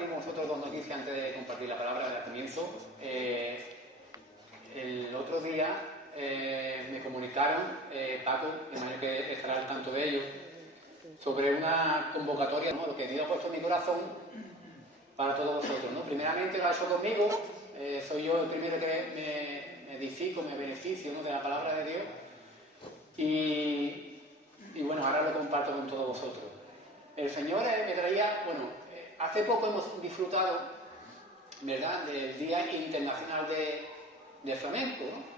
compartir con vosotros dos noticias antes de compartir la palabra al comienzo. El otro día me comunicaron, Paco, imagino que estará al tanto de ello, sobre una convocatoria, ¿no? Lo que Dios ha puesto en mi corazón para todos vosotros, ¿no? Primeramente lo ha hecho conmigo, soy yo el primero que me edifico, me beneficio, ¿no?, de la palabra de Dios, y bueno, ahora lo comparto con todos vosotros. El Señor me traía, bueno, hace poco hemos disfrutado, ¿verdad?, del Día Internacional de Flamenco, ¿no?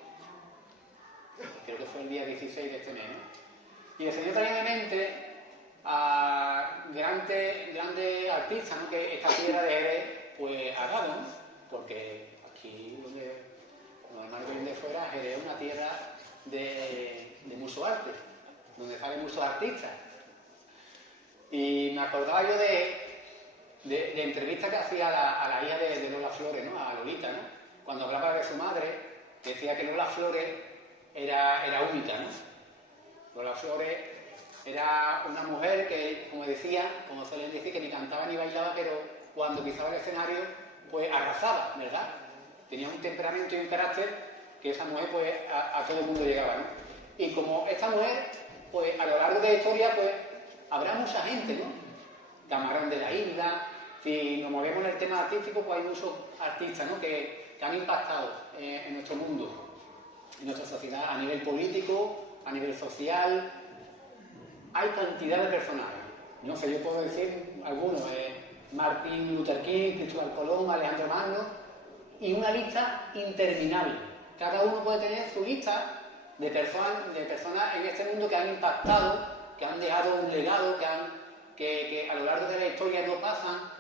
Creo que fue el día 16 de este mes, ¿no? Y el Señor traía en mente a grandes artistas, ¿no?, que esta tierra de Jerez pues ha dado, ¿no? Porque aquí donde los hermanos que vienen de fuera, Jerez es una tierra de mucho arte, donde salen muchos artistas. Y me acordaba yo de entrevistas que hacía a la hija de Lola Flores, ¿no?, a Lolita, ¿no?, cuando hablaba de su madre, decía que Lola Flores era única, ¿no? Lola Flores era una mujer que, como decía, como suelen decir, que ni cantaba ni bailaba, pero cuando pisaba el escenario, pues arrasaba, ¿verdad? Tenía un temperamento y un carácter que esa mujer, pues, a todo el mundo llegaba, ¿no? Y como esta mujer, pues, a lo largo de la historia, pues, habrá mucha gente, ¿no? Camarón de la Isla. Si nos movemos en el tema artístico, pues hay muchos artistas, ¿no?, que han impactado en nuestro mundo, en nuestra sociedad, a nivel político, a nivel social. Hay cantidad de personajes. No sé, yo puedo decir algunos, Martin Luther King, Cristóbal Colón, Alejandro Magno, y una lista interminable. Cada uno puede tener su lista de personas en este mundo que han impactado, que han dejado un legado, que a lo largo de la historia no pasan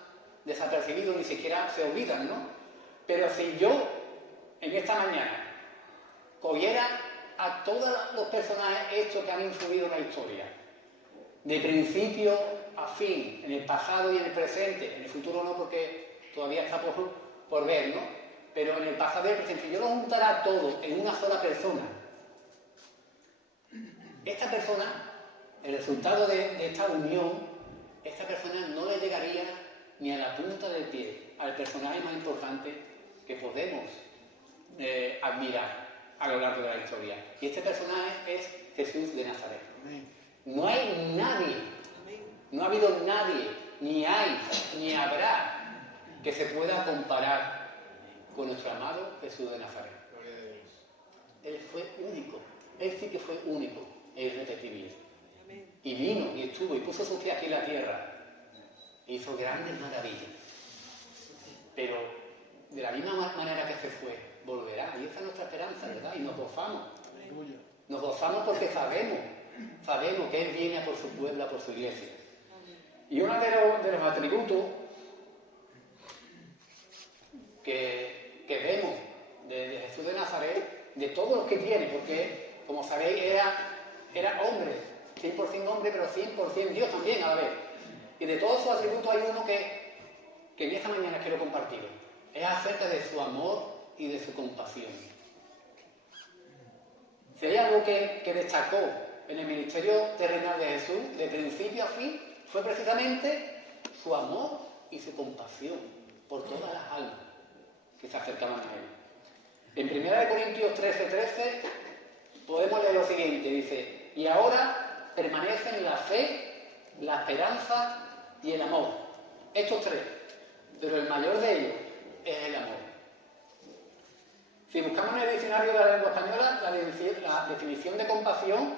desapercibidos, ni siquiera se olvidan, ¿no? Pero si yo, en esta mañana, cogiera a todos los personajes estos que han influido en la historia, de principio a fin, en el pasado y en el presente, en el futuro no, porque todavía está por ver, ¿no? Pero en el pasado y el presente, yo los juntara a todos en una sola persona. Esta persona, el resultado de esta unión, esta persona no le llegaría ni a la punta del pie al personaje más importante que podemos admirar a lo largo de la historia. Y este personaje es Jesús de Nazaret. No hay nadie, no ha habido nadie, ni hay, ni habrá, que se pueda comparar con nuestro amado Jesús de Nazaret. Él fue único, él sí que fue único e irrepetible. Y vino, y estuvo, y puso sus pies aquí en la tierra. E hizo grandes maravillas. Pero de la misma manera que se fue, volverá. Y esa es nuestra esperanza, ¿verdad? Y nos gozamos. Nos gozamos porque sabemos que Él viene a por su pueblo, a por su iglesia. Y uno de los atributos que vemos de Jesús de Nazaret, de todos los que tiene, porque, como sabéis, era hombre, 100% hombre, pero 100% Dios también a la vez. Y de todos sus atributos hay uno que en esta mañana quiero compartir. Es acerca de su amor y de su compasión. Si hay algo que destacó en el ministerio terrenal de Jesús, de principio a fin, fue precisamente su amor y su compasión por todas las almas que se acercaban a Él. En 1 Corintios 13:13 podemos leer lo siguiente, dice: y ahora permanecen la fe, la esperanza y el amor. Estos tres, pero el mayor de ellos es el amor. Si buscamos en el diccionario de la lengua española, la definición de compasión,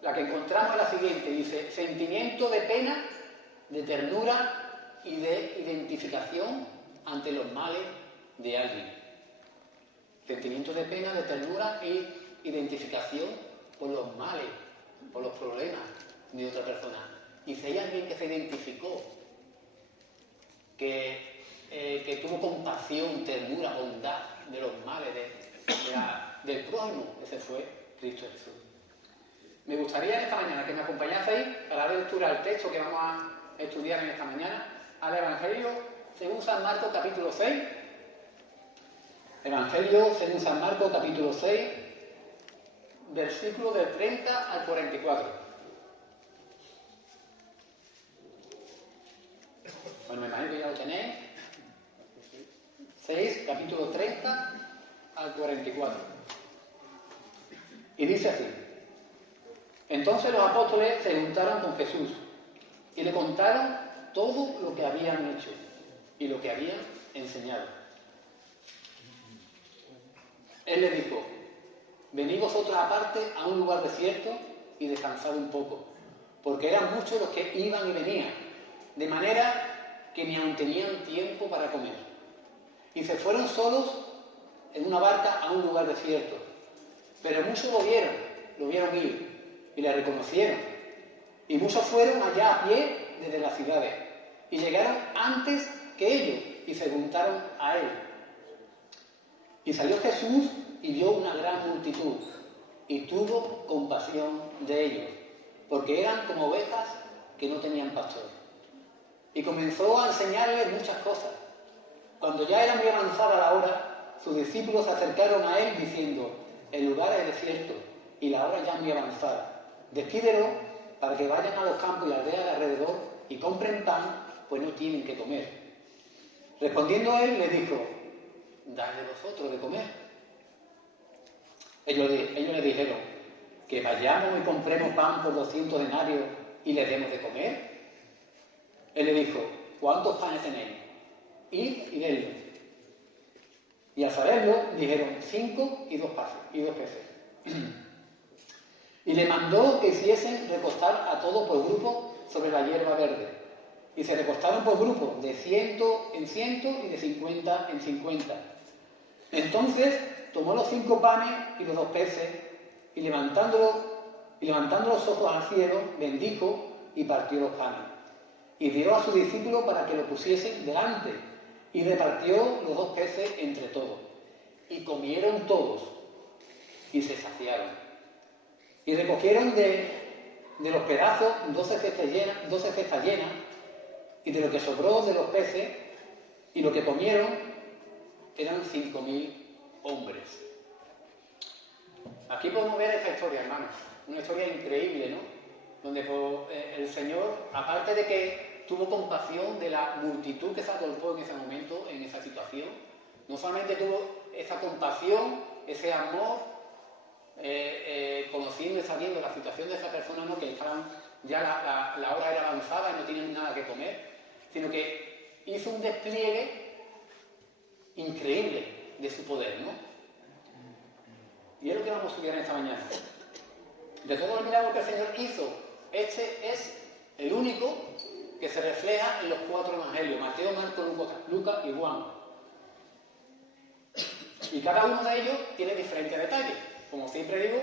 la que encontramos es la siguiente, dice: sentimiento de pena, de ternura y de identificación ante los males de alguien. Sentimiento de pena, de ternura e identificación por los males, por los problemas de otra persona. Y si hay alguien que se identificó, que tuvo compasión, ternura, bondad de los males del prójimo, ese fue Cristo Jesús. Me gustaría en esta mañana que me acompañaseis a la lectura del texto que vamos a estudiar en esta mañana, al Evangelio según San Marcos capítulo 6. Evangelio según San Marcos capítulo 6, versículos del 30 al 44. Bueno, me imagino que ya lo tenéis. capítulo 30 al 44. Y dice así: entonces los apóstoles se juntaron con Jesús y le contaron todo lo que habían hecho y lo que habían enseñado. Él les dijo: venid vosotros aparte a un lugar desierto y descansad un poco, porque eran muchos los que iban y venían, de manera que ni aun tenían tiempo para comer. Y se fueron solos en una barca a un lugar desierto. Pero muchos lo vieron ir y le reconocieron. Y muchos fueron allá a pie desde las ciudades y llegaron antes que ellos y se juntaron a él. Y salió Jesús y vio una gran multitud y tuvo compasión de ellos, porque eran como ovejas que no tenían pastor. Y comenzó a enseñarles muchas cosas. Cuando ya era muy avanzada la hora, sus discípulos se acercaron a él diciendo: el lugar es desierto y la hora ya es muy avanzada. Despídelo para que vayan a los campos y aldeas de alrededor y compren pan, pues no tienen que comer. Respondiendo él, les dijo: dadle vosotros de comer. Ellos le dijeron: que vayamos y compremos pan por 200 denarios y les demos de comer. Él le dijo: ¿cuántos panes tenéis? Id y vedlo. Y al saberlo, dijeron: 5 y 2 peces. Y le mandó que hiciesen recostar a todos por grupo sobre la hierba verde. Y se recostaron por grupo, de 100 en 100 y de 50 en 50. Entonces tomó los 5 panes y los 2 peces, y levantando los ojos al cielo, bendijo y partió los panes. Y dio a sus discípulos para que lo pusiesen delante, y repartió los 2 peces entre todos. Y comieron todos, y se saciaron. Y recogieron de los pedazos 12 cestas llenas, y de lo que sobró de los peces, y lo que comieron eran 5.000 hombres. Aquí podemos ver esta historia, hermanos. Una historia increíble, ¿no? Donde el Señor, aparte de que tuvo compasión de la multitud que se agolpó en ese momento, en esa situación, no solamente tuvo esa compasión, ese amor, conociendo y sabiendo la situación de esa persona, ¿no? Que estaban, ya la hora era avanzada y no tenían nada que comer, sino que hizo un despliegue increíble de su poder, ¿no? Y es lo que vamos a estudiar esta mañana. De todos los milagros que el Señor hizo, este es el único que se refleja en los 4 evangelios: Mateo, Marcos, Lucas y Juan. Y cada uno de ellos tiene diferentes detalles. Como siempre digo,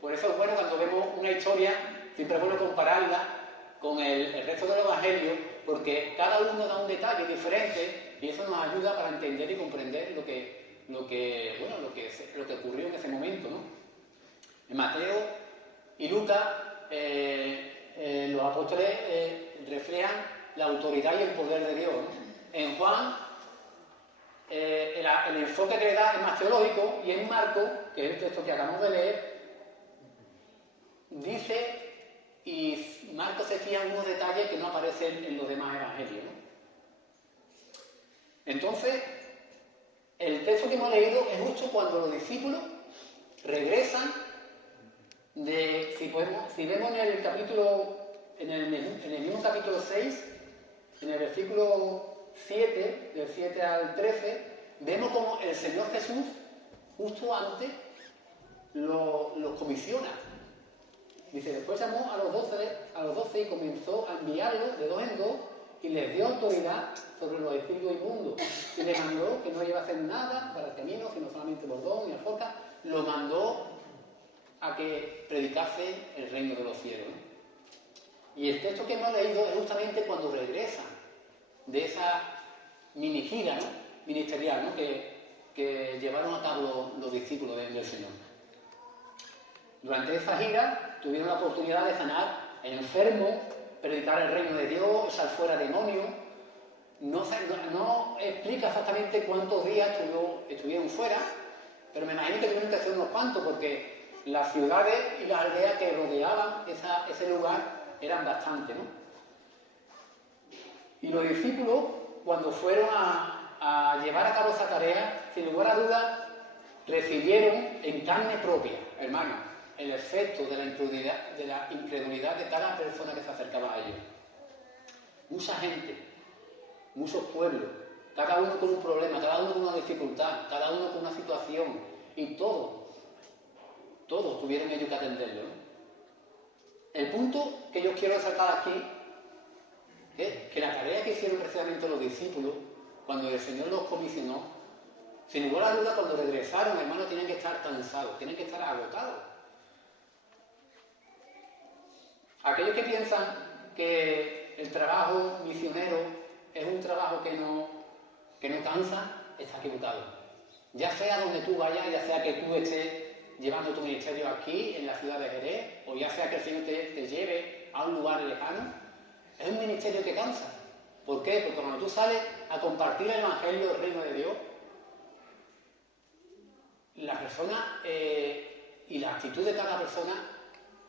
por eso es bueno cuando vemos una historia, siempre es bueno compararla con el resto de los evangelios, porque cada uno da un detalle diferente y eso nos ayuda para entender y comprender lo que ocurrió en ese momento, ¿no? En Mateo y Lucas, los apóstoles reflejan la autoridad y el poder de Dios, ¿no? En Juan, el enfoque que le da es más teológico, y en Marcos, que es el texto que acabamos de leer, dice, y Marcos se fija en unos detalles que no aparecen en los demás evangelios, ¿no? Entonces, el texto que hemos leído es justo cuando los discípulos regresan si vemos en el capítulo, en el mismo capítulo 6, en el versículo 7, del 7 al 13, vemos como el Señor Jesús, justo antes, los comisiona. Dice: después llamó a los 12 y comenzó a enviarlos de 2 en 2 y les dio autoridad sobre los espíritus inmundos. Y les mandó que no llevasen nada para el camino, sino solamente bordón y alforja. Lo mandó a que predicasen el reino de los cielos, ¿no? Y el texto que hemos leído es justamente cuando regresan de esa mini gira, ¿no?, ministerial, ¿no?, que llevaron a cabo los discípulos del Señor. Durante esa gira tuvieron la oportunidad de sanar enfermos, predicar el reino de Dios, echar fuera demonios. No explica exactamente cuántos días estuvieron fuera, pero me imagino que tuvieron que ser unos cuantos, porque las ciudades y las aldeas que rodeaban ese lugar eran bastantes, ¿no? Y los discípulos, cuando fueron a a llevar a cabo esa tarea, sin lugar a dudas, recibieron en carne propia, hermano, el efecto de la incredulidad de cada persona que se acercaba a ellos. Mucha gente, muchos pueblos, cada uno con un problema, cada uno con una dificultad, cada uno con una situación, y todos tuvieron ellos que atenderlo, ¿no? El punto que yo quiero sacar aquí es que la tarea que hicieron precisamente los discípulos, cuando el Señor los comisionó, sin lugar a duda, cuando regresaron, hermanos, tienen que estar cansados, tienen que estar agotados. Aquellos que piensan que el trabajo misionero es un trabajo que no cansa, está equivocado. Ya sea donde tú vayas, ya sea que tú estés llevando tu ministerio aquí, en la ciudad de Jerez, o ya sea que el Señor te lleve a un lugar lejano, es un ministerio que cansa. ¿Por qué? Porque cuando tú sales a compartir el Evangelio del Reino de Dios, la persona y la actitud de cada persona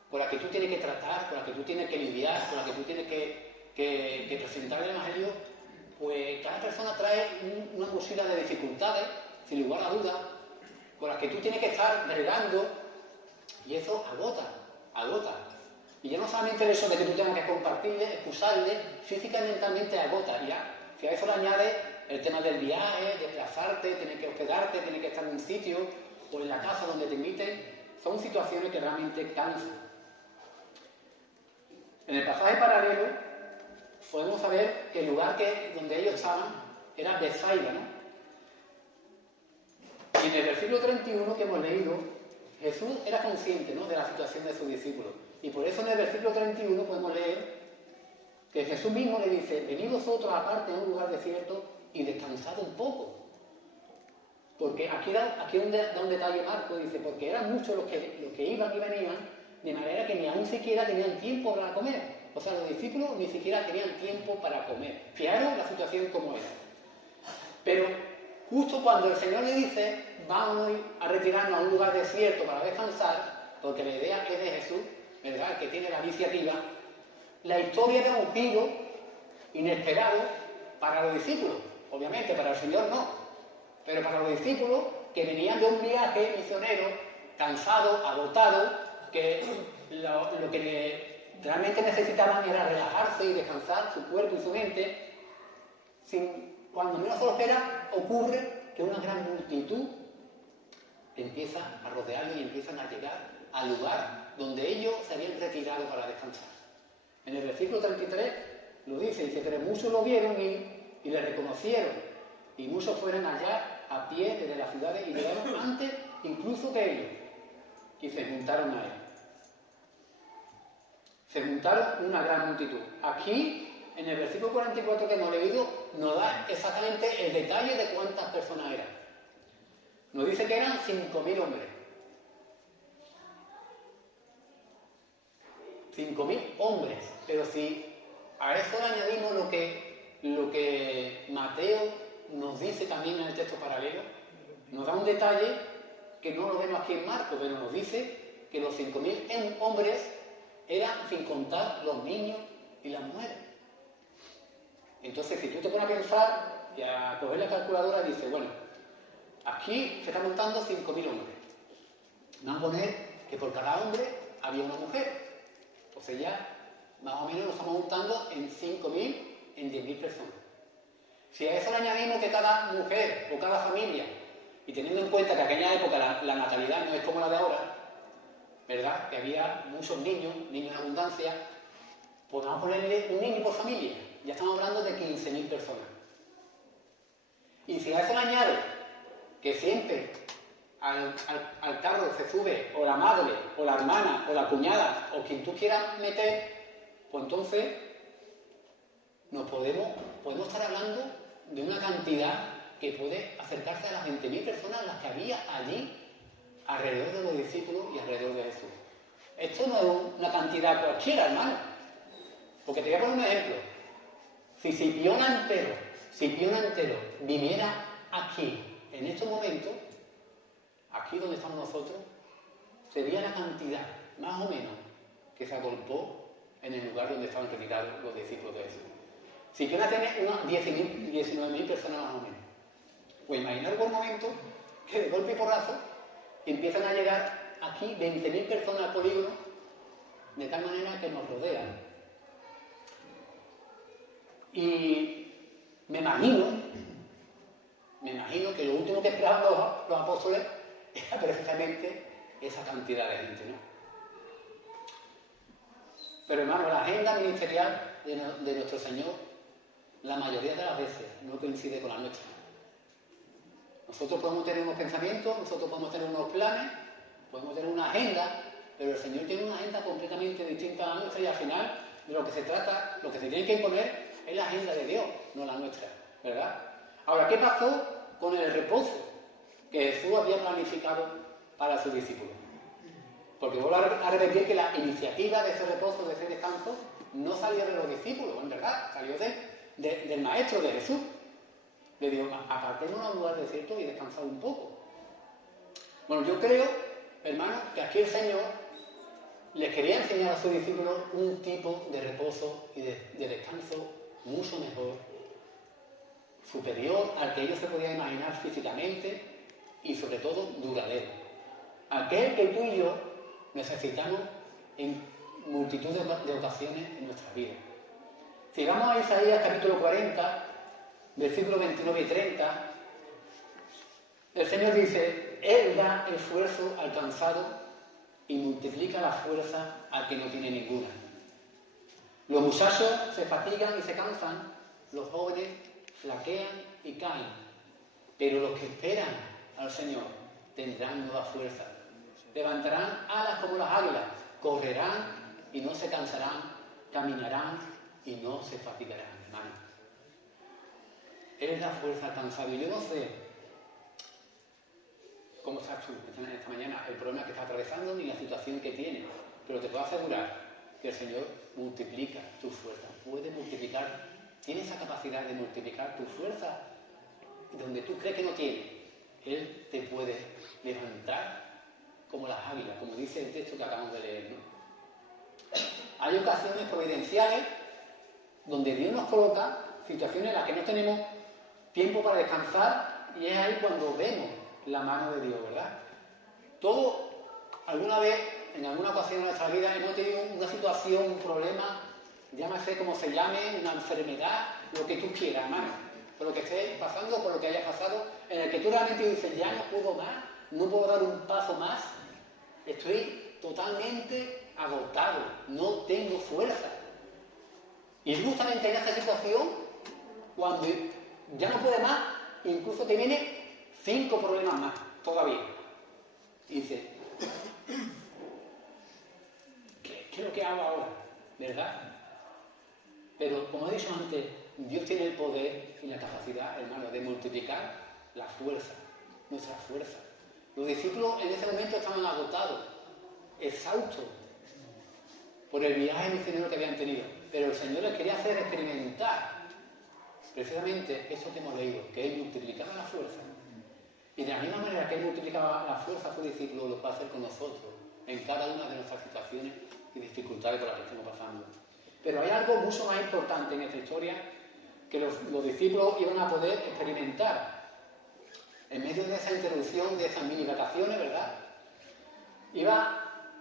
con la que tú tienes que tratar, con la que tú tienes que lidiar, con la que tú tienes que presentar el Evangelio, pues cada persona trae una mochila de dificultades, sin lugar a dudas, con las que tú tienes que estar regando, y eso agota. Y ya no solamente el hecho de que tú tengas que compartirle, excusarle, física y mentalmente agota. Ya, si a eso le añades el tema del viaje, desplazarte, tener que hospedarte, tener que estar en un sitio o en la casa donde te inviten, son situaciones que realmente cansan. En el pasaje paralelo podemos saber que el lugar donde ellos estaban era Betsaida, ¿no? Y en el versículo 31 que hemos leído, Jesús era consciente, ¿no?, de la situación de sus discípulos. Y por eso en el versículo 31 podemos leer que Jesús mismo le dice: venid vosotros aparte a un lugar desierto y descansad un poco. Porque aquí da un detalle Marco, dice, porque eran muchos los que iban y venían, de manera que ni aún siquiera tenían tiempo para comer. O sea, los discípulos ni siquiera tenían tiempo para comer. Fijaros la situación como era. Pero justo cuando el Señor le dice: vamos a retirarnos a un lugar desierto para descansar, porque la idea es de Jesús, ¿verdad?, que tiene la iniciativa, la historia da un giro inesperado para los discípulos. Obviamente, para el Señor no, pero para los discípulos que venían de un viaje misionero, cansados, agotados, que lo que realmente necesitaban era relajarse y descansar su cuerpo y su mente, cuando menos se lo espera, ocurre que una gran multitud empieza a rodearlo y empiezan a llegar al lugar donde ellos se habían retirado para descansar. En el versículo 33 lo dice, pero muchos lo vieron y le reconocieron, y muchos fueron allá a pie desde las ciudades y llegaron antes incluso que ellos, y se juntaron a él. Se juntaron una gran multitud. Aquí, en el versículo 44 que hemos leído, nos da exactamente el detalle de cuántas personas eran. Nos dice que eran 5.000 hombres. 5.000 hombres. Pero si a eso le añadimos lo que Mateo nos dice también en el texto paralelo, nos da un detalle que no lo vemos aquí en Marcos, pero nos dice que los 5.000 hombres eran sin contar los niños y las mujeres. Entonces, si tú te pones a pensar y a coger la calculadora, dices, bueno, aquí se están montando 5.000 hombres. Vamos a poner que por cada hombre había una mujer. O sea, ya más o menos nos estamos montando en 5.000, en 10.000 personas. Si a eso le añadimos que cada mujer o cada familia, y teniendo en cuenta que en aquella época la natalidad no es como la de ahora, ¿verdad?, que había muchos niños en abundancia, pues vamos a ponerle un niño por familia. Ya estamos hablando de 15.000 personas. Y si a eso le añade que siempre al carro se sube o la madre, o la hermana, o la cuñada, o quien tú quieras meter, pues entonces podemos estar hablando de una cantidad que puede acercarse a las 20.000 personas las que había allí alrededor de los discípulos y alrededor de Jesús. Esto no es una cantidad cualquiera, hermano. Porque te voy a poner un ejemplo. Si Cipión Antero viniera aquí, en estos momentos, aquí donde estamos nosotros, sería la cantidad, más o menos, que se agolpó en el lugar donde estaban retirados los discípulos de Jesús. Cipión tiene unas 19.000 personas más o menos. Pues imaginar por un momento que de golpe y porrazo empiezan a llegar aquí 20.000 personas al polígono, de tal manera que nos rodean. Y me imagino que lo último que esperaban los apóstoles era precisamente esa cantidad de gente, ¿no? Pero hermano, la agenda ministerial de nuestro Señor, la mayoría de las veces, no coincide con la nuestra. Nosotros podemos tener unos pensamientos, nosotros podemos tener unos planes, podemos tener una agenda, pero el Señor tiene una agenda completamente distinta a la nuestra y al final de lo que se trata, lo que se tiene que imponer es la agenda de Dios, no la nuestra, ¿verdad? Ahora, ¿qué pasó con el reposo que Jesús había planificado para sus discípulos? Porque vuelvo a repetir que la iniciativa de ese reposo, de ese descanso, no salió de los discípulos, en verdad, salió del Maestro, de Jesús. Le digo, apartémonos a un lugar desierto y descansad un poco. Bueno, yo creo, hermano, que aquí el Señor les quería enseñar a sus discípulos un tipo de reposo y de descanso mucho mejor, superior al que ellos se podían imaginar físicamente y sobre todo duradero. Aquel que tú y yo necesitamos en multitud de ocasiones en nuestras vidas. Si vamos a Isaías capítulo 40, versículos 29 y 30, el Señor dice: Él da esfuerzo al cansado y multiplica la fuerza al que no tiene ninguna. Los muchachos se fatigan y se cansan, los jóvenes flaquean y caen, pero los que esperan al Señor tendrán nueva fuerza. Levantarán alas como las águilas, correrán y no se cansarán, caminarán y no se fatigarán, hermano. Él da fuerza al cansado. Y yo no sé cómo estás tú esta mañana, el problema que estás atravesando ni la situación que tienes, pero te puedo asegurar que el Señor multiplica tu fuerza, puede multiplicar, tiene esa capacidad de multiplicar tu fuerza donde tú crees que no tiene. Él te puede levantar como las águilas, como dice el texto que acabamos de leer, ¿no? Hay ocasiones providenciales donde Dios nos coloca situaciones en las que no tenemos tiempo para descansar y es ahí cuando vemos la mano de Dios, ¿verdad? Todos, alguna vez, en alguna ocasión de nuestra vida, hemos tenido una situación, un problema, llámase como se llame, una enfermedad, lo que tú quieras, hermano, por lo que estés pasando, por lo que hayas pasado, en el que tú realmente dices, ya no puedo más, no puedo dar un paso más, estoy totalmente agotado, no tengo fuerza. Y justamente en esta situación, cuando ya no puedes más, incluso te vienen 5 problemas más, todavía. Y dices, ¿qué es lo que hago ahora? ¿Verdad? Pero, como he dicho antes, Dios tiene el poder y la capacidad, hermano, de multiplicar la fuerza, nuestra fuerza. Los discípulos en ese momento estaban agotados, exhaustos por el viaje misionero que habían tenido. Pero el Señor les quería hacer experimentar precisamente eso que hemos leído, que Él multiplicaba la fuerza. Y de la misma manera que Él multiplicaba la fuerza a sus discípulos, lo va a hacer con nosotros, en cada una de nuestras situaciones y dificultades por las que estemos pasando. Pero hay algo mucho más importante en esta historia que los discípulos iban a poder experimentar. En medio de esa interrupción, de esas mini vacaciones, ¿verdad?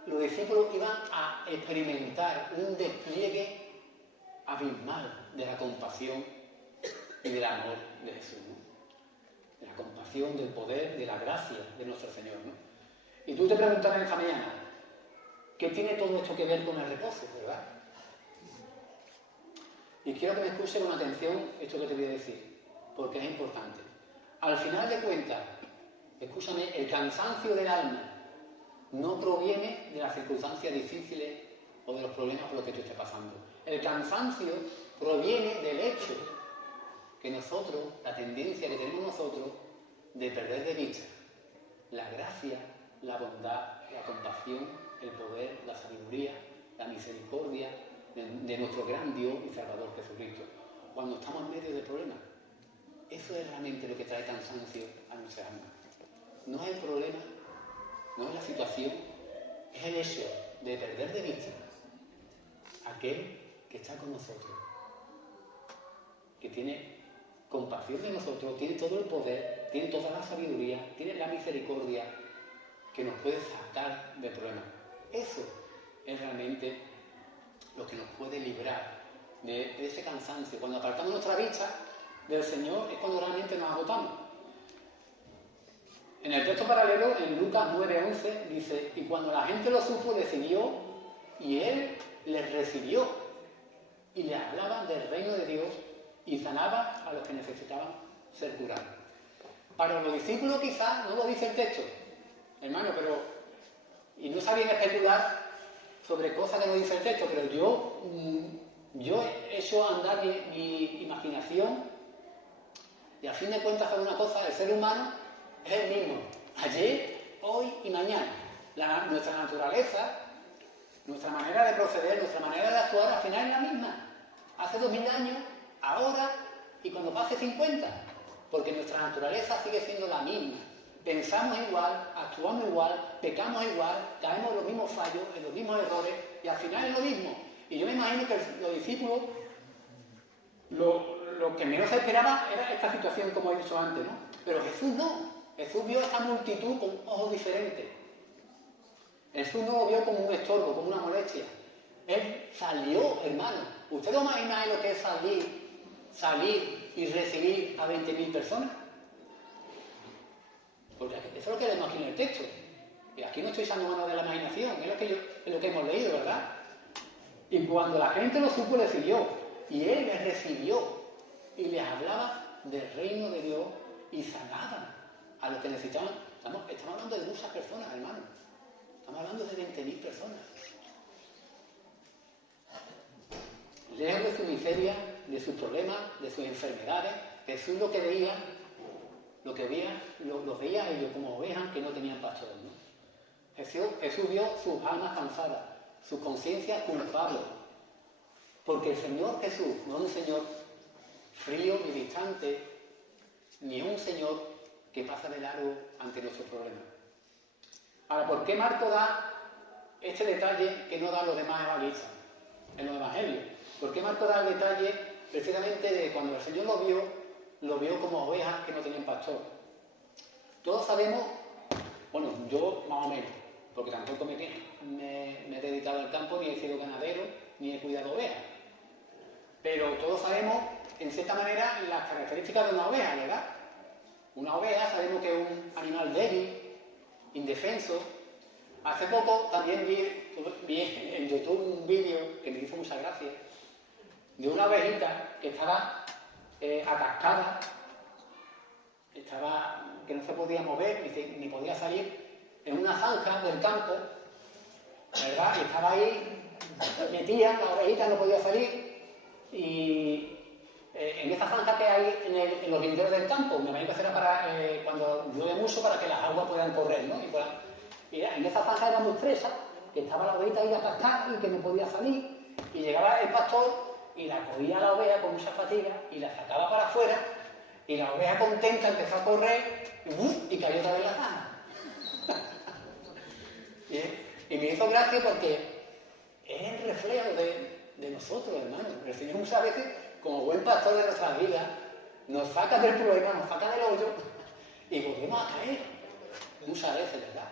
Los discípulos iban a experimentar un despliegue abismal de la compasión y del amor de Jesús, ¿no? De la compasión, del poder, de la gracia de nuestro Señor, ¿no? Y tú te preguntarás esta mañana, ¿qué tiene todo esto que ver con el reposo, verdad? Y quiero que me escuchen con atención esto que te voy a decir, porque es importante. Al final de cuentas, escúchame, el cansancio del alma no proviene de las circunstancias difíciles o de los problemas por los que tú estés pasando. El cansancio proviene del hecho que nosotros, la tendencia que tenemos nosotros de perder de vista la gracia, la bondad, la compasión, el poder, la sabiduría, la misericordia de nuestro gran Dios y Salvador Jesucristo. Cuando estamos en medio del problema, eso es realmente lo que trae cansancio a nuestra alma. No es el problema, no es la situación, es el hecho de perder de vista aquel que está con nosotros, que tiene compasión de nosotros, tiene todo el poder, tiene toda la sabiduría, tiene la misericordia que nos puede sacar de problemas. Eso es realmente lo que nos puede librar de ese cansancio. Cuando apartamos nuestra vista del Señor es cuando realmente nos agotamos. En el texto paralelo, en Lucas 9:11, dice: y cuando la gente lo supo, le siguió, y Él les recibió, y les hablaba del reino de Dios, y sanaba a los que necesitaban ser curados. Para los discípulos quizás no lo dice el texto, hermano, y no sabían especular sobre cosas que no dice el texto, pero yo he hecho andar mi imaginación, y a fin de cuentas es una cosa: el ser humano es el mismo, ayer, hoy y mañana. Nuestra naturaleza, nuestra manera de proceder, nuestra manera de actuar, al final es la misma. Hace 2000 años, ahora y cuando pase 50, porque nuestra naturaleza sigue siendo la misma. Pensamos igual, actuamos igual, pecamos igual, caemos en los mismos fallos, en los mismos errores, y al final es lo mismo. Y yo me imagino que los discípulos, lo que menos se esperaba era esta situación, como he dicho antes, ¿no? Pero Jesús no. Jesús vio a esta multitud con ojos diferentes. Jesús no lo vio como un estorbo, como una molestia. Él salió, hermano. ¿Usted no imagina lo que es salir y recibir a 20.000 personas? Porque eso es lo que le imagina el texto. Y aquí no estoy echando mano de la imaginación, es lo que hemos leído, ¿verdad? Y cuando la gente lo supo, le siguió. Y Él les recibió y les hablaba del reino de Dios y sanaba a los que necesitaban. Estamos hablando de muchas personas, hermano. Estamos hablando de 20.000 personas. Lejos de su miseria, de sus problemas, de sus enfermedades, Jesús lo que veía, los veía a ellos como ovejas que no tenían pastor, ¿no? Jesús vio sus almas cansadas, sus conciencias culpables, porque el Señor Jesús no es un Señor frío ni distante, ni es un Señor que pasa de largo ante nuestros problemas. Ahora, ¿por qué Marcos da este detalle que no dan los demás evangelistas en los evangelios? ¿Por qué Marcos da el detalle precisamente de cuando el Señor lo vio como ovejas que no tenían pastor? Todos sabemos, bueno, yo más o menos, porque tampoco me he dedicado al campo, ni he sido ganadero, ni he cuidado ovejas. Pero todos sabemos, en cierta manera, las características de una oveja, ¿verdad? Una oveja sabemos que es un animal débil, indefenso. Hace poco también vi en YouTube un vídeo que me hizo mucha gracia, de una ovejita que estaba atascada, que no se podía mover ni podía salir en una zanja del campo, ¿verdad? Y estaba ahí metida, la ovejita no podía salir, y en esa zanja que hay en los linderos del campo, me imagino que será para cuando llueve mucho, para que las aguas puedan correr, ¿no? Y en esa zanja era muy estresa, que estaba la ovejita ahí atascada y que no podía salir, y llegaba el pastor y la cogía a la oveja con mucha fatiga y la sacaba para afuera, y la oveja contenta empezó a correr y cayó otra vez en la zanja. Y me hizo gracia porque es el reflejo de nosotros, hermanos. El Señor muchas veces, como buen pastor de nuestras vidas, nos saca del problema, nos saca del hoyo y volvemos a caer muchas veces, ¿verdad?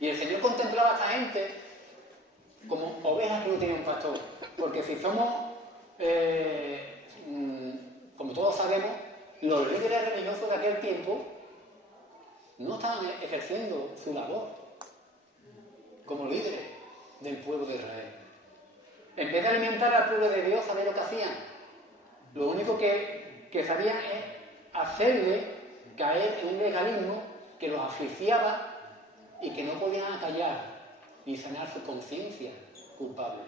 Y el Señor contemplaba a esta gente como ovejas que no tienen pastor, porque si somos, como todos sabemos, los líderes religiosos de aquel tiempo no estaban ejerciendo su labor como líderes del pueblo de Israel. En vez de alimentar al pueblo de Dios, ¿sabéis lo que hacían? Lo único que sabían es hacerle caer en un legalismo que los asfixiaba y que no podían acallar ni sanar su conciencia culpable.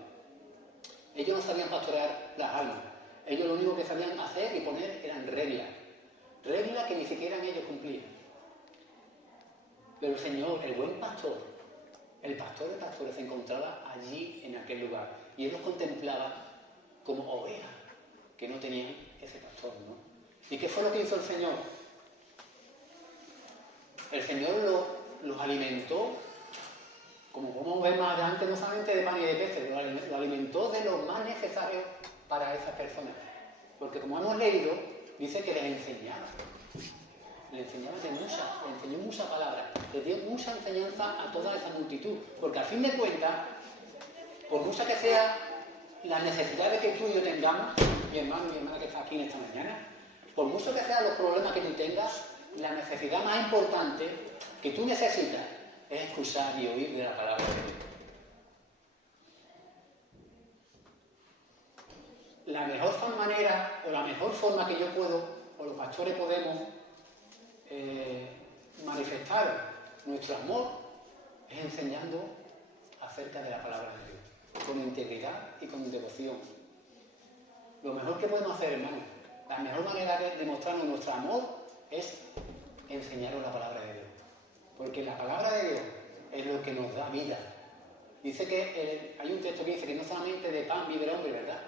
Ellos no sabían pastorear las almas. Ellos lo único que sabían hacer y poner eran reglas que ni siquiera ellos cumplían. Pero el Señor, el buen pastor, el pastor de pastores, se encontraba allí en aquel lugar y Él los contemplaba como ovejas que no tenían ese pastor, ¿no? ¿Y qué fue lo que hizo el Señor? El Señor los alimentó, como podemos ver más adelante, no solamente de pan y de peces, lo alimentó de lo más necesario para esas personas. Porque como hemos leído, dice que les enseñaba. Le enseñaba de mucha, le enseñó mucha palabra, le dio mucha enseñanza a toda esa multitud. Porque al fin de cuentas, por mucha que sea las necesidades que tú y yo tengamos, mi hermano y mi hermana que está aquí en esta mañana, por mucho que sean los problemas que tú tengas, la necesidad más importante que tú necesitas es escuchar y oír de la palabra de Dios. La mejor manera o la mejor forma que yo puedo, o los pastores podemos manifestar nuestro amor es enseñando acerca de la palabra de Dios, con integridad y con devoción. Lo mejor que podemos hacer, hermanos, la mejor manera de demostrarnos nuestro amor es enseñaros la palabra de Dios. Porque la palabra de Dios es lo que nos da vida. Dice que hay un texto que dice que no solamente de pan vive el hombre, ¿verdad?,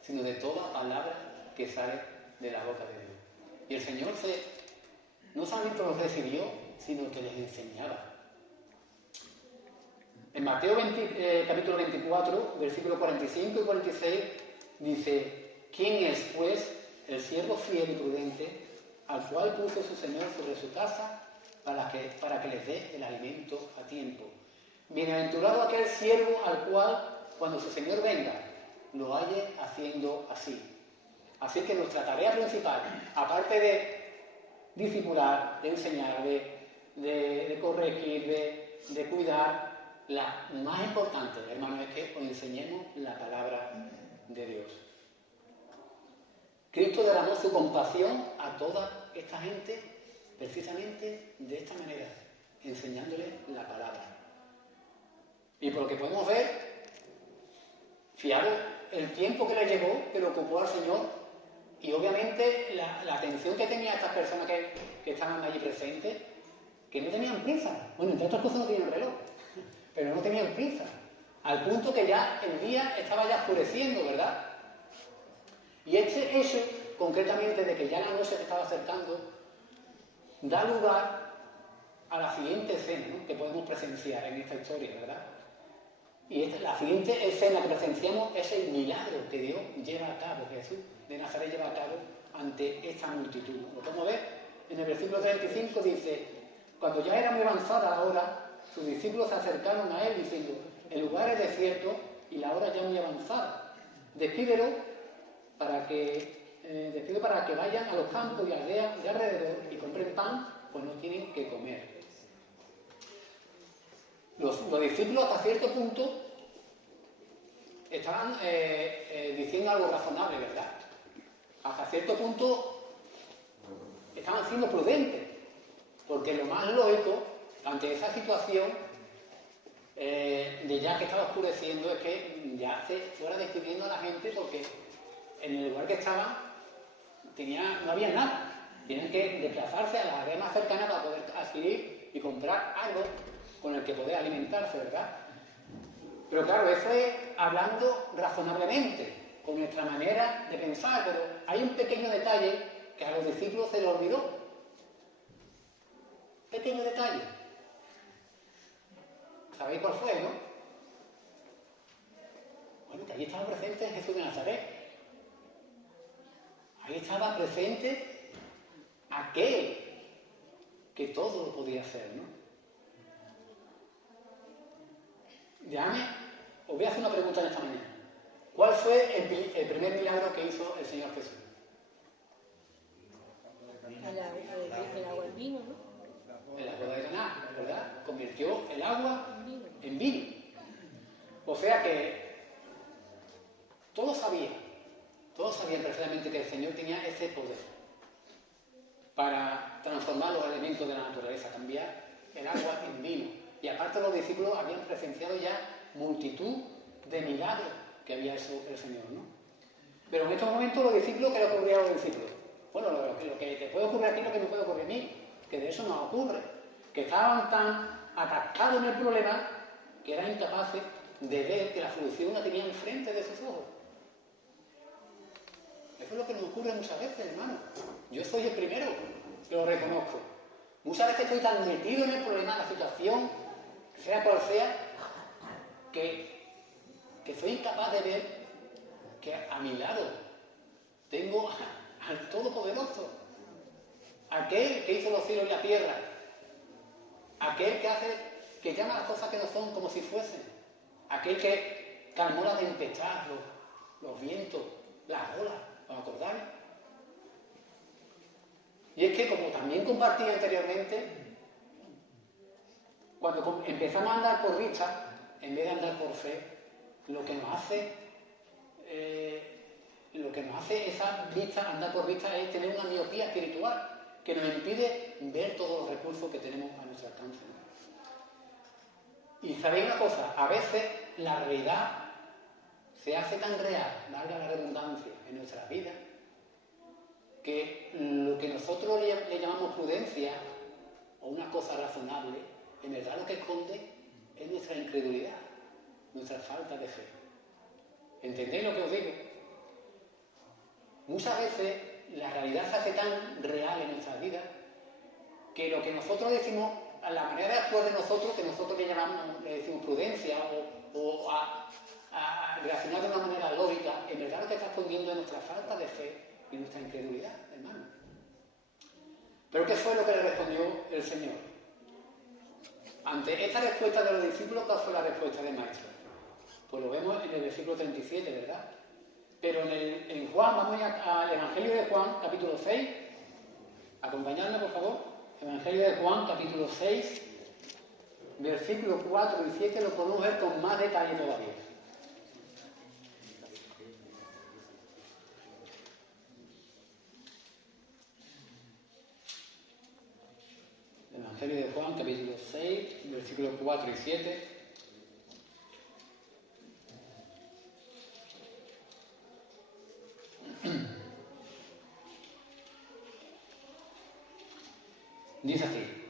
sino de toda palabra que sale de la boca de Dios. Y el Señor no solamente los recibió, sino que les enseñaba. En Mateo capítulo 24, versículos 45 y 46, dice: ¿Quién es, pues, el siervo fiel y prudente, al cual puso su Señor sobre su casa para que les dé el alimento a tiempo? Bienaventurado aquel siervo al cual, cuando su Señor venga, lo halle haciendo así. Así que nuestra tarea principal, aparte de discipular, de enseñar, de corregir, de cuidar, la más importante, hermano, es que os enseñemos la palabra de Dios. Cristo derramó su compasión a toda esta gente precisamente de esta manera, enseñándole la palabra. Y por lo que podemos ver, fijaros el tiempo que le llevó, que le ocupó al Señor, y obviamente la atención que tenía estas personas que estaban allí presentes, que no tenían prisa. Bueno, entre otras cosas no tenían reloj, pero no tenían prisa. Al punto que ya el día estaba ya oscureciendo, ¿verdad? Y este hecho, concretamente, de que ya la noche se estaba acercando, da lugar a la siguiente escena, ¿no?, que podemos presenciar en esta historia, ¿verdad? Y la siguiente escena que presenciamos es el milagro que Dios lleva a cabo, que Jesús de Nazaret lleva a cabo ante esta multitud. Lo podemos ver en el versículo 35, dice: cuando ya era muy avanzada la hora, sus discípulos se acercaron a él diciendo: el lugar es desierto y la hora ya muy avanzada. Despídelo para que vayan a los campos y aldeas de alrededor y compren pan, pues no tienen que comer. Los discípulos hasta cierto punto estaban diciendo algo razonable, ¿verdad? Hasta cierto punto estaban siendo prudentes, porque lo más lógico ante esa situación de ya que estaba oscureciendo es que ya se fuera despidiendo a la gente, porque en el lugar que estaban no había nada. Tienen que desplazarse a la área más cercana para poder adquirir y comprar algo con el que poder alimentarse, ¿verdad? Pero claro, eso es hablando razonablemente, con nuestra manera de pensar, pero hay un pequeño detalle que a los discípulos se les olvidó. Pequeño detalle. ¿Sabéis cuál fue, no? Bueno, que allí estaba presente Jesús de Nazaret. Ahí estaba presente aquel que todo lo podía hacer, ¿no? Os voy a hacer una pregunta en esta mañana. ¿Cuál fue el primer milagro que hizo el Señor Jesús? El agua en vino, ¿no? El agua de Caná, ¿verdad? Convirtió el agua en vino. O sea que todos sabían perfectamente que el Señor tenía ese poder para transformar los elementos de la naturaleza, cambiar el agua en vino. Y aparte los discípulos habían presenciado ya multitud de milagros que había hecho el Señor, ¿no? Pero en estos momentos los discípulos, ¿qué le ocurría a los discípulos? Bueno, lo que te puede ocurrir a ti es lo que me puede ocurrir a mí, que de eso nos ocurre, que estaban tan atascados en el problema que eran incapaces de ver que la solución la tenían enfrente de sus ojos. Eso es lo que nos ocurre muchas veces, hermano. Yo soy el primero que lo reconozco. Muchas veces estoy tan metido en el problema, en la situación, sea cual sea, que soy incapaz de ver que a mi lado tengo al Todopoderoso, aquel que hizo los cielos y la tierra, aquel que llama las cosas que no son como si fuesen, aquel que calmó la tempestad, los vientos, las olas, ¿os acordáis? Y es que, como también compartí anteriormente, cuando empezamos a andar por vista, en vez de andar por fe, lo que nos hace esa vista, andar por vista, es tener una miopía espiritual que nos impide ver todos los recursos que tenemos a nuestro alcance, ¿no? Y sabéis una cosa, a veces la realidad se hace tan real, valga la redundancia, en nuestras vidas, que lo que nosotros le llamamos prudencia o una cosa razonable, en verdad lo que esconde es nuestra incredulidad, nuestra falta de fe. ¿Entendéis lo que os digo? Muchas veces la realidad se hace tan real en nuestras vidas que lo que nosotros decimos, a la manera de actuar de nosotros, que nosotros le decimos prudencia o a reaccionar de una manera lógica, en verdad lo que está escondiendo es nuestra falta de fe y nuestra incredulidad, hermano. ¿Pero qué fue lo que le respondió el Señor? Ante esta respuesta de los discípulos, ¿cuál fue la respuesta del Maestro? Pues lo vemos en el versículo 37, ¿verdad? Pero en Juan, vamos al Evangelio de Juan, capítulo 6. Acompañadme, por favor. Evangelio de Juan, capítulo 6, versículos 4 y 7, lo podemos ver con más detalle todavía. Evangelio de Juan, capítulo 6, versículos 4 y 7. Dice así: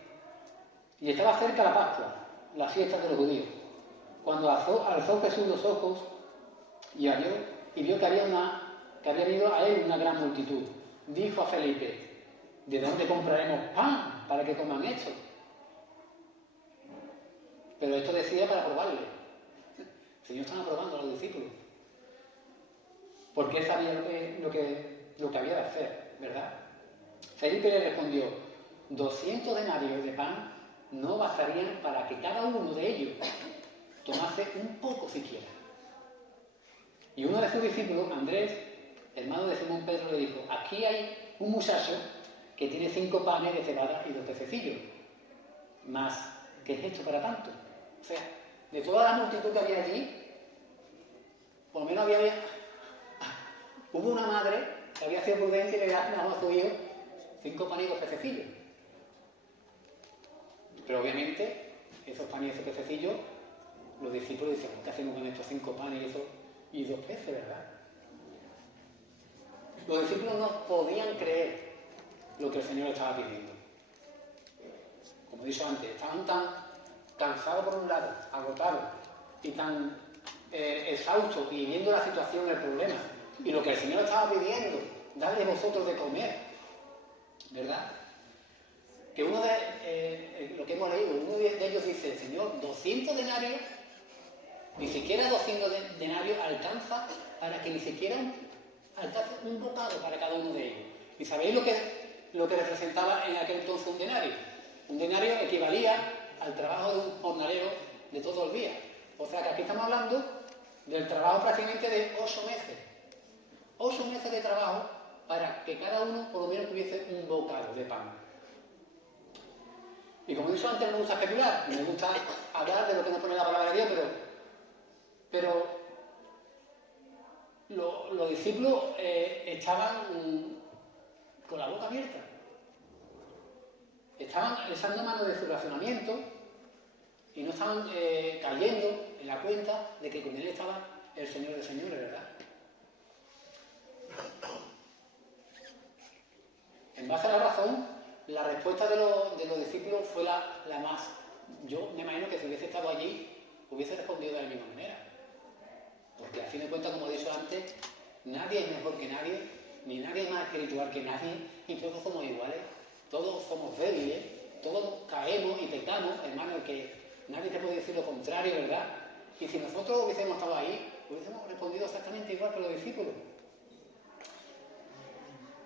y estaba cerca la Pascua, la fiesta de los judíos, cuando alzó Jesús los ojos y vio que había venido a él una gran multitud. Dijo a Felipe: ¿de dónde compraremos pan para que coman esto? Pero esto decía para probarle. El Señor estaba probando a los discípulos, porque él sabía lo que había de hacer, ¿verdad? Felipe le respondió: 200 denarios de pan no bastarían para que cada uno de ellos tomase un poco siquiera. Y uno de sus discípulos, Andrés, hermano de Simón Pedro, le dijo: aquí hay un muchacho que tiene 5 panes de cebada y 2 pececillos. Mas, ¿qué es esto para tanto? O sea, de toda la multitud que había allí, por lo menos hubo una madre que había sido prudente y le daba a su hijo 5 panes y 2 pececillos. Pero obviamente, esos panes y esos pececillos, los discípulos dicen: ¿qué hacemos con estos 5 panes y 2 peces, verdad? Los discípulos no podían creer lo que el Señor estaba pidiendo. Como he dicho antes, estaban tan cansados por un lado, agotados y tan exhaustos y viendo la situación, el problema, y lo que el Señor estaba pidiendo: dadle vosotros de comer, ¿verdad? Que lo que hemos leído, uno de ellos dice: Señor, 200 denarios, ni siquiera 200 denarios alcanza para que ni siquiera alcance un bocado para cada uno de ellos. ¿Y sabéis lo que representaba en aquel entonces un denario? Un denario equivalía al trabajo de un jornalero de todo el día. O sea que aquí estamos hablando del trabajo prácticamente de 8 meses. 8 meses de trabajo para que cada uno por lo menos tuviese un bocado de pan. Y como he dicho antes, no me gusta especular, me gusta hablar de lo que nos pone la palabra de Dios, pero los discípulos estaban con la boca abierta. Estaban echando mano de su racionamiento y no estaban cayendo en la cuenta de que con él estaba el Señor de señores, ¿verdad? En base a la razón, la respuesta de los discípulos fue la más. Yo me imagino que si hubiese estado allí, hubiese respondido de la misma manera. Porque a fin de cuentas, como he dicho antes, nadie es mejor que nadie, ni nadie es más espiritual que nadie, y todos somos iguales, todos somos débiles, todos caemos y pecamos, hermano, que nadie te puede decir lo contrario, ¿verdad? Y si nosotros hubiésemos estado ahí, hubiésemos respondido exactamente igual que los discípulos.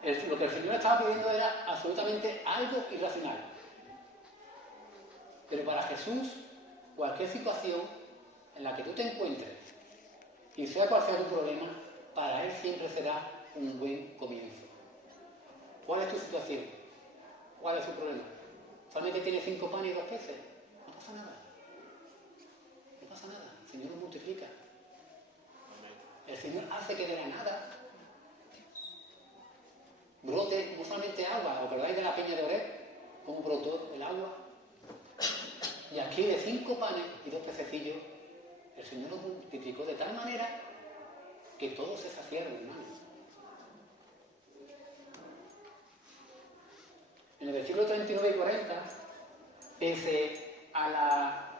Lo que el Señor estaba pidiendo era absolutamente algo irracional. Pero para Jesús, cualquier situación en la que tú te encuentres, y sea cual sea tu problema, para Él siempre será un buen comienzo. ¿Cuál es tu situación? ¿Cuál es tu problema? ¿Solamente tienes 5 panes y 2 peces? No pasa nada. No pasa nada. El Señor nos multiplica. El Señor hace que de la nada brote no solamente agua. ¿Os acordáis de la peña de Oreb? ¿Cómo brotó el agua? Y aquí de 5 panes y 2 pececillos, el Señor nos multiplicó de tal manera que todos se saciaron, hermanos. En el versículo 39 y 40, pese a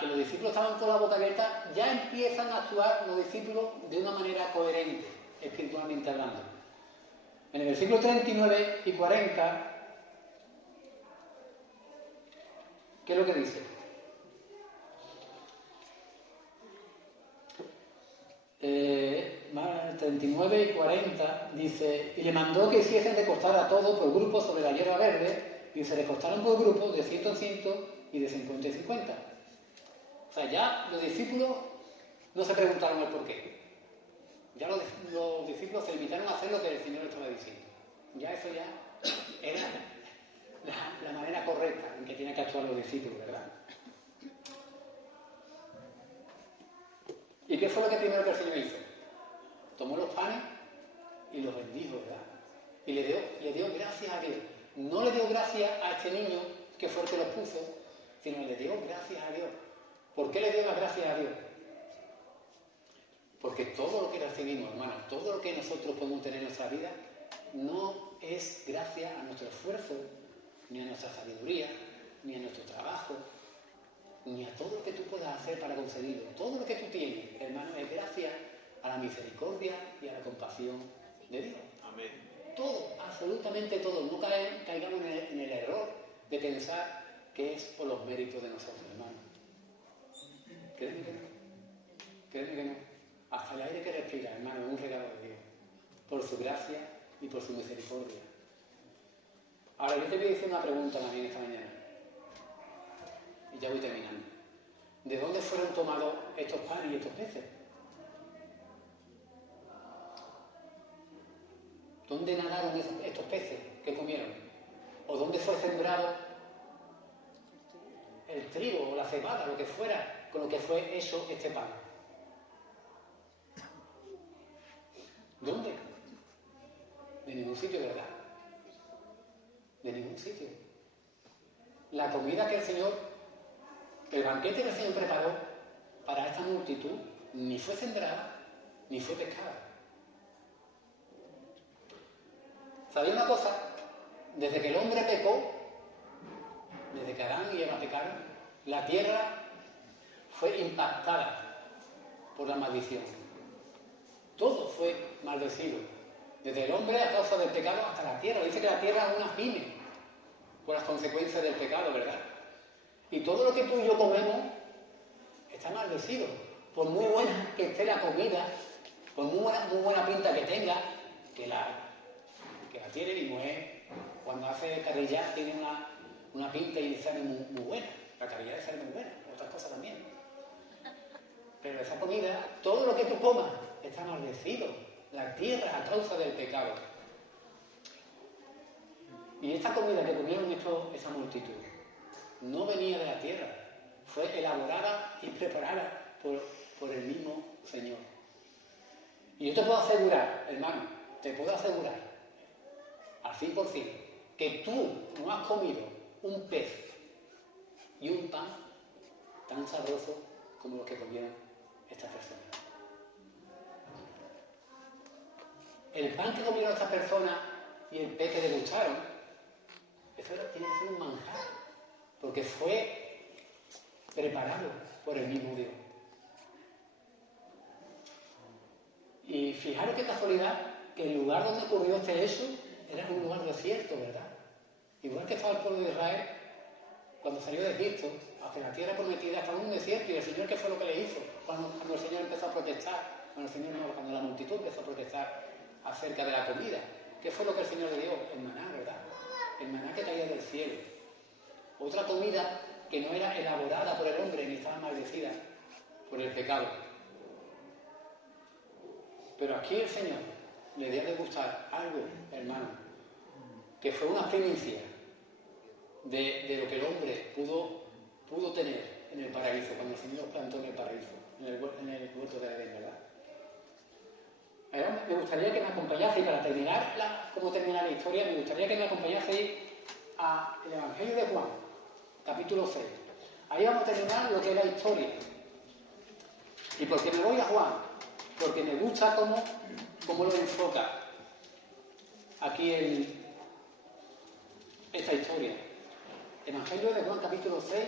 que los discípulos estaban con la boca abierta, ya empiezan a actuar los discípulos de una manera coherente, espiritualmente hablando. En el versículo 39 y 40, ¿qué es lo que dice? 39 y 40 dice: y le mandó que hiciesen recostar a todos por grupos sobre la hierba verde, y se recostaron por grupos de 100 en 100 y de 50 en 50. O sea, ya los discípulos no se preguntaron el por qué. Ya los discípulos se limitaron a hacer lo que el Señor estaba diciendo. Ya eso ya era la manera correcta en que tienen que actuar los discípulos, ¿verdad? ¿Y qué fue lo que primero que el Señor hizo? Tomó los panes y los bendijo, ¿verdad? Y le dio gracias a Dios. No le dio gracias a este niño que fue el que los puso, sino le dio gracias a Dios. ¿Por qué le dio las gracias a Dios? Porque todo lo que recibimos, hermanos, todo lo que nosotros podemos tener en nuestra vida, no es gracias a nuestro esfuerzo, ni a nuestra sabiduría, ni a nuestro trabajo, ni a todo lo que tú puedas hacer para conseguirlo. Todo lo que tú tienes, hermano, es gracias a la misericordia y a la compasión de Dios. Amén. Todo, absolutamente todo. No caigamos en el error de pensar que es por los méritos de nosotros, hermano. Créeme que no. Créeme que no. Hasta el aire que respira, hermano, es un regalo de Dios. Por su gracia y por su misericordia. Ahora, yo te voy a decir una pregunta también esta mañana. Y ya voy terminando. ¿De dónde fueron tomados estos panes y estos peces? ¿Dónde nadaron estos peces que comieron? ¿O dónde fue sembrado el trigo o la cebada, lo que fuera, con lo que fue hecho este pan? ¿Dónde? De ningún sitio, ¿verdad? De ningún sitio. La comida que el banquete que el Señor preparó para esta multitud, ni fue sembrada, ni fue pescada. ¿Sabía una cosa? Desde que el hombre pecó, desde que Adán y Eva pecaron, la tierra fue impactada por la maldición. Todo fue maldecido. Desde el hombre a causa del pecado hasta la tierra. Dice que la tierra es una pyme por las consecuencias del pecado, ¿verdad? Y todo lo que tú y yo comemos está maldecido. Por muy buena que esté la comida, por muy buena pinta que tenga, que la tiene mi mujer, cuando hace carrillar tiene una pinta y sale muy buena. La carrillar sale muy buena, otras cosas también. Pero esa comida, todo lo que tú comas, está maldecido. La tierra a causa del pecado. Y esta comida que comieron esa multitud no venía de la tierra, fue elaborada y preparada por el mismo Señor. Y yo te puedo asegurar, hermano, te puedo asegurar al 100% que tú no has comido un pez y un pan tan sabroso como los que comieron estas personas. El pan que comieron estas personas y el pez que degustaron, eso tiene que ser un manjar, porque fue preparado por el mismo Dios. Y fijaros qué casualidad que el lugar donde ocurrió este hecho era un lugar desierto, ¿verdad? Igual que estaba el pueblo de Israel cuando salió de Egipto hacia la tierra prometida, estaba en un desierto. Y el Señor, ¿qué fue lo que le hizo? Cuando el Señor empezó a protestar, cuando la multitud empezó a protestar acerca de la comida. ¿Qué fue lo que el Señor le dio? El maná, ¿verdad? El maná que caía del cielo. Otra comida que no era elaborada por el hombre ni estaba maldecida por el pecado. Pero aquí el Señor le dio a degustar algo, hermano, que fue una primicia de lo que el hombre pudo tener en el paraíso, cuando el Señor los plantó en el paraíso, en el huerto de Edén, ¿verdad? Me gustaría que me acompañaseis, para terminar cómo termina la historia, me gustaría que me acompañaseis al Evangelio de Juan, capítulo 6. Ahí vamos a terminar lo que es la historia. ¿Y por qué me voy a Juan? Porque me gusta cómo lo enfoca aquí esta historia. Evangelio de Juan, capítulo 6.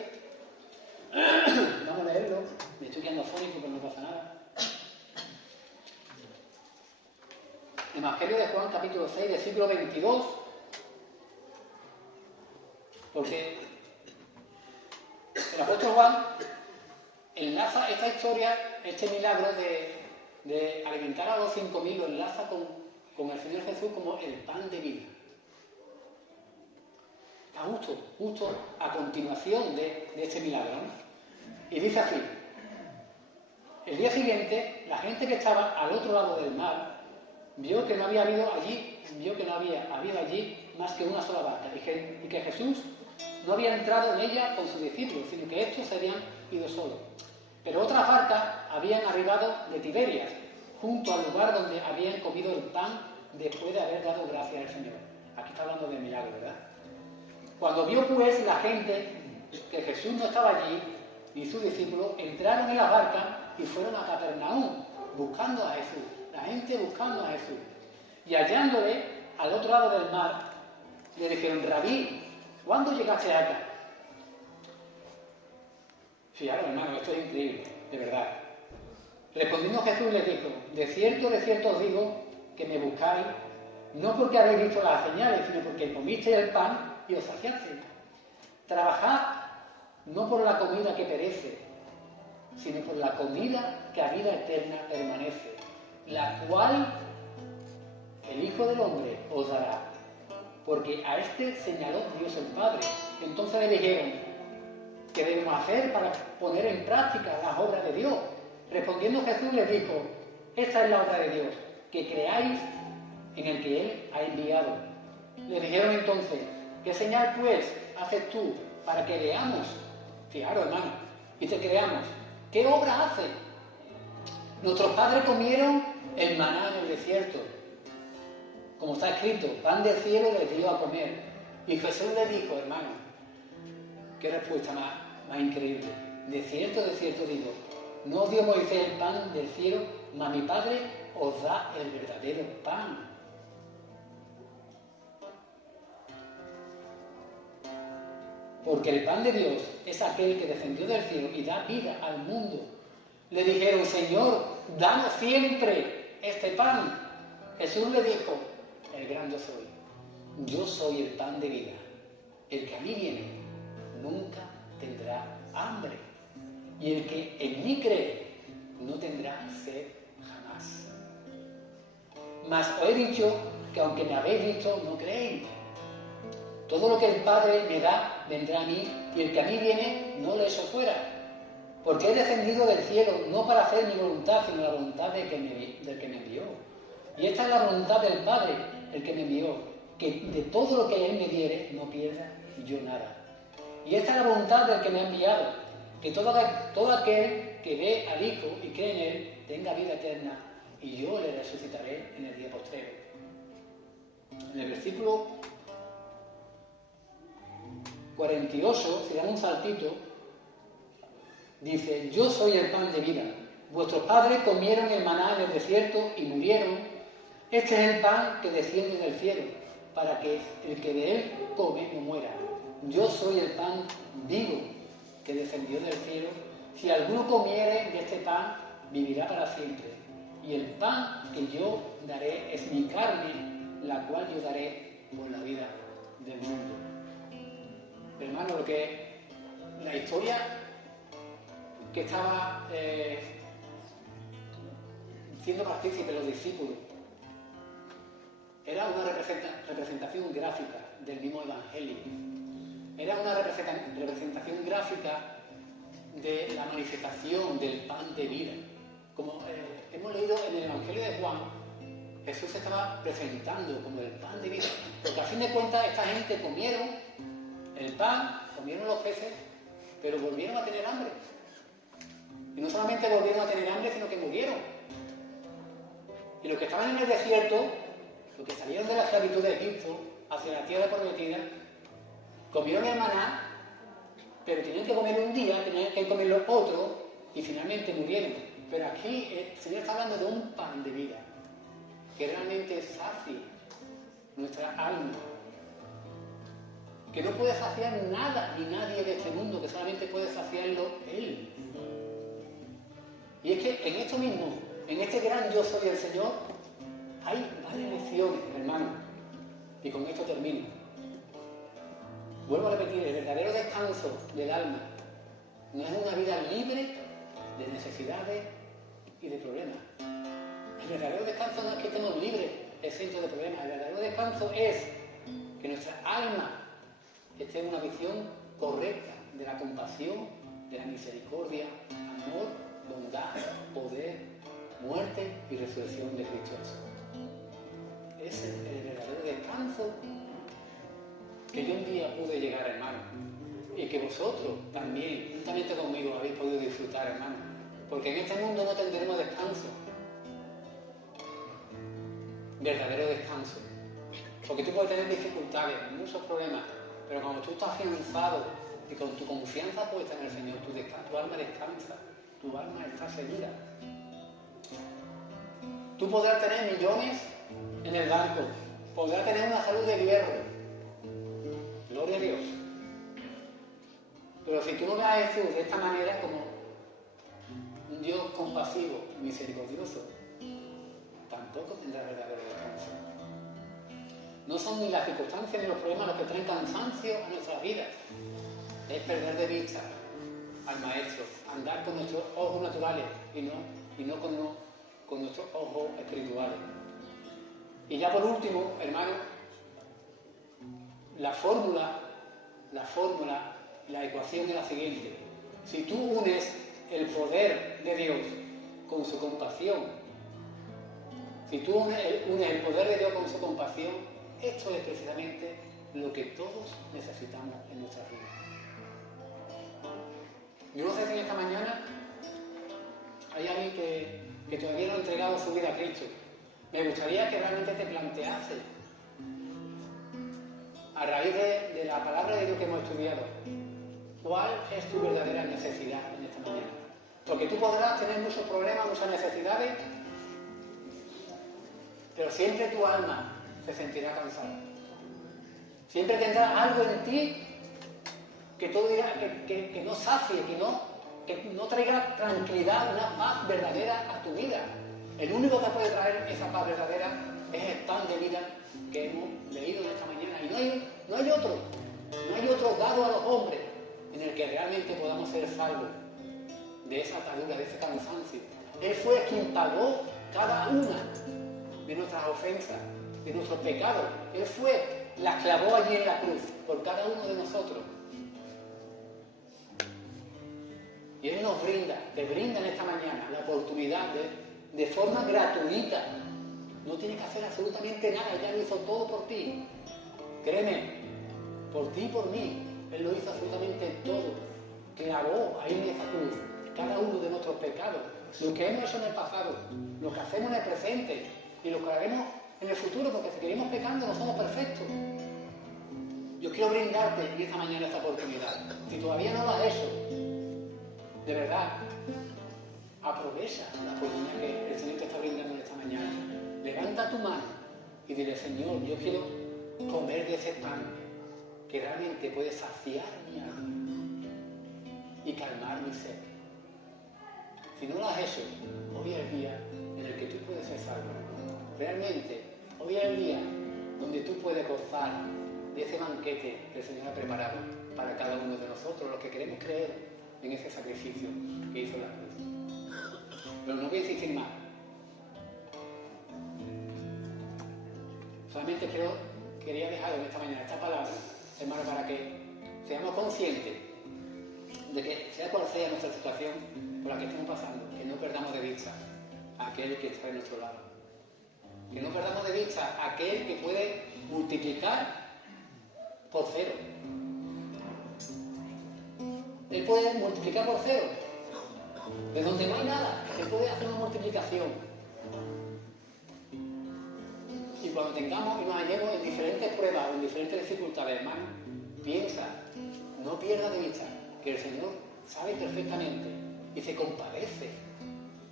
Vamos a leerlo. Me estoy quedando afónico, pero no pasa nada. Evangelio de Juan, capítulo 6, versículo 22. Porque el apóstol Juan enlaza esta historia, este milagro de alimentar a los 5.000, lo enlaza con el Señor Jesús como el pan de vida. Está justo a continuación de este milagro, ¿no? Y dice así: el día siguiente, la gente que estaba al otro lado del mar vio que no había habido allí más que una sola barca, y que Jesús no había entrado en ella con sus discípulos, sino que estos se habían ido solos. Pero otras barcas habían arribado de Tiberias, junto al lugar donde habían comido el pan después de haber dado gracias al Señor. Aquí está hablando del milagro, ¿verdad? Cuando vio pues la gente que Jesús no estaba allí, ni sus discípulos, entraron en la barca y fueron a Capernaum, buscando a Jesús. La gente buscando a Jesús. Y hallándole al otro lado del mar, le dijeron: Rabí, ¿cuándo llegaste acá? Fijaros, hermano, esto es increíble, de verdad. Respondiendo Jesús les dijo: de cierto os digo que me buscáis, no porque habéis visto las señales, sino porque comisteis el pan y os saciasteis. Trabajad no por la comida que perece, sino por la comida que a vida eterna permanece, la cual el Hijo del Hombre os dará. Porque a este señaló Dios el Padre. Entonces le dijeron: ¿qué debemos hacer para poner en práctica las obras de Dios? Respondiendo Jesús les dijo: esta es la obra de Dios, que creáis en el que Él ha enviado. Le dijeron entonces: ¿qué señal pues haces tú para que veamos? Fijaros, hermano, y te creamos. ¿Qué obra hace? Nuestros padres comieron el maná en el desierto, como está escrito: pan del cielo les dio a comer. Y Jesús les dijo, hermano, qué respuesta más increíble: de cierto digo, no os dio Moisés el pan del cielo, mas mi Padre os da el verdadero pan. Porque el pan de Dios es aquel que descendió del cielo y da vida al mundo. Le dijeron: Señor, danos siempre este pan. Jesús le dijo: el gran yo soy. Yo soy el pan de vida. El que a mí viene nunca tendrá hambre. Y el que en mí cree no tendrá sed jamás. Mas os he dicho que aunque me habéis visto, no creéis. Todo lo que el Padre me da vendrá a mí, y el que a mí viene no lo echo fuera. Porque he descendido del cielo no para hacer mi voluntad, sino la voluntad del que me envió. Y esta es la voluntad del Padre, el que me envió, que de todo lo que Él me diere no pierda yo nada. Y esta es la voluntad del que me ha enviado, que todo aquel que ve al Hijo y cree en Él tenga vida eterna, y yo le resucitaré en el día postrero. En el versículo 48, si damos un saltito, dice: yo soy el pan de vida. Vuestros padres comieron el maná en el desierto y murieron. Este es el pan que desciende del cielo, para que el que de él come no muera. Yo soy el pan vivo que descendió del cielo. Si alguno comiere de este pan, vivirá para siempre. Y el pan que yo daré es mi carne, la cual yo daré por la vida del mundo. Hermano, lo que la historia que estaba siendo partícipe los discípulos era una representación gráfica del mismo Evangelio. Era una representación gráfica de la manifestación del pan de vida. Como hemos leído en el Evangelio de Juan, Jesús se estaba presentando como el pan de vida. Porque a fin de cuentas esta gente comieron el pan, comieron los peces, pero volvieron a tener hambre. Y no solamente volvieron a tener hambre, sino que murieron. Y los que estaban en el desierto, los que salieron de la esclavitud de Egipto hacia la tierra prometida, comieron el maná, pero tenían que comerlo un día, tenían que comerlo otro, y finalmente murieron. Pero aquí el Señor está hablando de un pan de vida, que realmente sacia nuestra alma, que no puede saciar nada ni nadie de este mundo, que solamente puede saciarlo Él. Y es que en esto mismo, en este gran yo soy el Señor, hay varias lecciones, hermano. Y con esto termino. Vuelvo a repetir, el verdadero descanso del alma no es una vida libre de necesidades y de problemas. El verdadero descanso no es que estemos libres, exentos de problemas. El verdadero descanso es que nuestra alma esté en una visión correcta de la compasión, de la misericordia, amor, bondad, poder, muerte y resurrección de Cristo Jesús. Ese es el verdadero descanso que yo un día pude llegar, hermano, y que vosotros también, juntamente conmigo, habéis podido disfrutar, hermano, porque en este mundo no tendremos descanso, verdadero descanso, porque tú puedes tener dificultades, muchos problemas, pero cuando tú estás afianzado y con tu confianza puesta en el Señor, tu alma descansa, tu alma está segura. Tú podrás tener millones en el banco, podrás tener una salud de hierro, gloria a Dios. Pero si tú no ves a Jesús de esta manera, como un Dios compasivo, misericordioso, tampoco tendrás verdadero descanso. No son ni las circunstancias ni los problemas los que traen cansancio a nuestras vidas. Es perder de vista al Maestro, andar con nuestros ojos naturales y no con nuestros ojos espirituales. Y ya por último, hermano, la fórmula, la ecuación es la siguiente. Si tú unes el poder de Dios con su compasión, si tú unes el poder de Dios con su compasión, esto es precisamente lo que todos necesitamos en nuestra vida. Yo no sé si en esta mañana hay alguien que todavía no ha entregado su vida a Cristo. Me gustaría que realmente te plantease, a raíz de la palabra de Dios que hemos estudiado, cuál es tu verdadera necesidad en esta mañana. Porque tú podrás tener muchos problemas, muchas necesidades, pero siempre tu alma se sentirá cansada. Siempre tendrás algo en ti que tú dirás que no sacie, que no traiga tranquilidad, una paz verdadera a tu vida. El único que puede traer esa paz verdadera es el pan de vida que hemos leído en esta mañana. Y no hay otro dado a los hombres en el que realmente podamos ser salvos de esa atadura, de ese cansancio. Él fue quien pagó cada una de nuestras ofensas, de nuestros pecados. Él fue, las clavó allí en la cruz por cada uno de nosotros. Y Él nos te brinda en esta mañana la oportunidad de forma gratuita. No tienes que hacer absolutamente nada, ya lo hizo todo por ti. Créeme, por ti y por mí, Él lo hizo absolutamente todo. Clavó ahí en esa cruz cada uno de nuestros pecados, lo que hemos hecho en el pasado, lo que hacemos en el presente y lo que haremos en el futuro, porque si seguimos pecando no somos perfectos. Yo quiero brindarte en esta mañana esta oportunidad. Si todavía no lo has hecho, de verdad, aprovecha la oportunidad que el Señor te está brindando en esta mañana. Levanta tu mano y dile: Señor, yo quiero comer de ese pan que realmente puede saciar mi alma y calmar mi sed. Si no lo has hecho, hoy es el día en el que tú puedes ser salvo. Realmente, hoy es el día donde tú puedes gozar de ese banquete que el Señor ha preparado para cada uno de nosotros, los que queremos creer en ese sacrificio que hizo la cruz. Pero no voy a insistir más. Realmente quería dejar en esta mañana esta palabra, hermano, para que seamos conscientes de que, sea cual sea nuestra situación por la que estemos pasando, que no perdamos de vista a aquel que está de nuestro lado. Que no perdamos de vista a aquel que puede multiplicar por cero. Él puede multiplicar por cero. De donde no hay nada, Él puede hacer una multiplicación. Y cuando tengamos y nos hallemos en diferentes pruebas o en diferentes dificultades, hermano, piensa, no pierdas de vista que el Señor sabe perfectamente y se compadece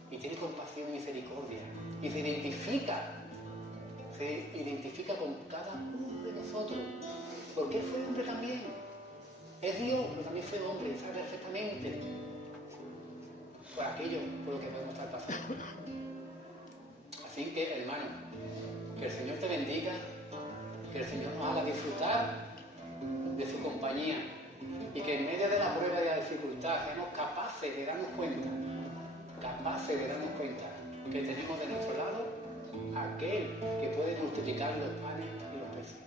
y tiene compasión y misericordia y se identifica con cada uno de nosotros, porque Él fue hombre también. Es Dios, pero también fue hombre y sabe perfectamente por aquello por lo que podemos estar pasando. Así que, hermano, que el Señor te bendiga, que el Señor nos haga disfrutar de su compañía y que en medio de la prueba y de la dificultad seamos capaces de darnos cuenta que tenemos de nuestro lado aquel que puede multiplicar los panes y los peces.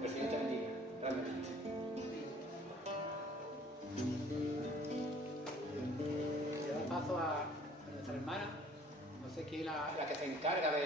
Que el Señor te bendiga realmente. Le doy paso a nuestra hermana, no sé quién es la que se encarga de